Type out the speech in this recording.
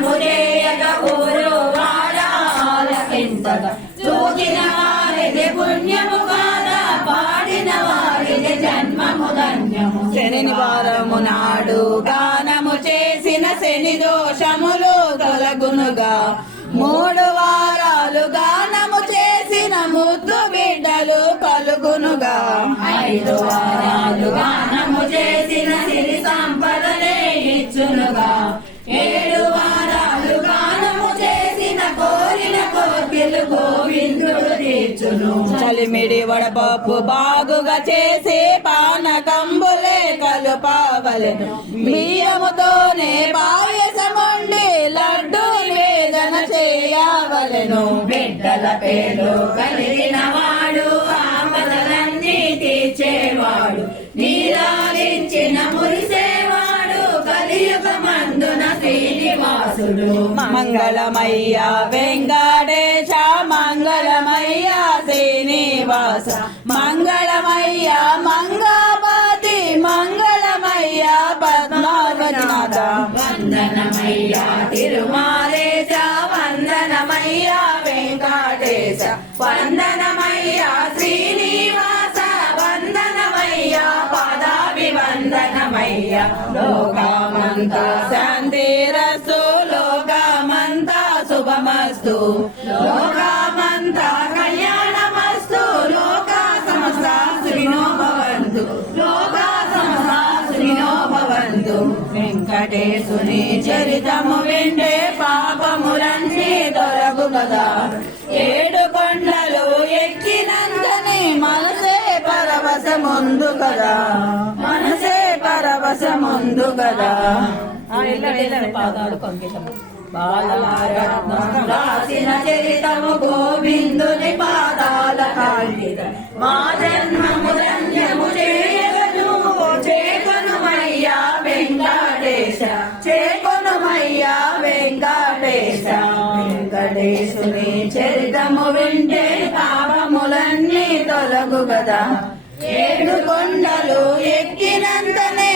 గానము చేయగ ఊరు వారాలకింతగా చూచిన వారిది పుణ్యము కాదా పాడిన వారిది జన్మము ధన్యము శనివారము నాడు గానము చేసిన శని దోషములు తొలగునుగా 3 వారాలు గానము చేసిన ముద్దు బిడ్డలు కలుగునుగా 5 వారాలు గానము చేసిన సిరి సంపదలే ఇచ్చునుగా 7 వారాలు గానము చేసిన కోరిన కోర్కెలు గోవిందుడు తీర్చును చలిమిడి వడపప్పు బాగుగా చేసి పానకంబులే కలుపవలెను బియ్యముతోనే పాయసముండి లడ్డు వేదన చేయవలెను బిడ్డల పేరు కలిగిన వాడు ఆపదలన్నీ తీర్చేవాడు నీరాలించిన మురిసేవాడు కలియుగమందున శ్రీనివాసుడు మంగళమయ్య వెంకటేశ మంగళమయ్య శ్రీనివాస మంగళమయ్య మంగాపతి మంగళమయ్య పద్మావతినాథ వందనమయ్య తిరుమాలేశ వందనమయ్య వెంకటేశ వందనమయ్య శ్రీనివాస వందనమయ్య పాదాభివందనమయ్య లోకమంతా శాంతిరస్తు లోకమంతా శుభమస్తు లోకమంతా కళ్యాణమస్తు లోక సమస్త సుఖినో భవంతు లోక సమస్త సుఖినో భవంతు వెంకటేశుని చరితము వింటే పాపములన్నీ తొలగు కదా 7 కొండలు ఎక్కినంతనే మనసే పరవశముందు కదా మనసే పరవశముందు కదా పాదాలు పంకితము రాసిన చరితము గోవిందుని పాదాల కాంకిత మా జన్మము ధన్యము చేయగను చేకొనుమయ్యా వెంకటేశ చేకొనుమయ్యా వెంకటేశ వెంకటేశుని చరితము వింటే పాపములన్నీ తొలగు కదా 7 కొండలు ఎక్కినంతనే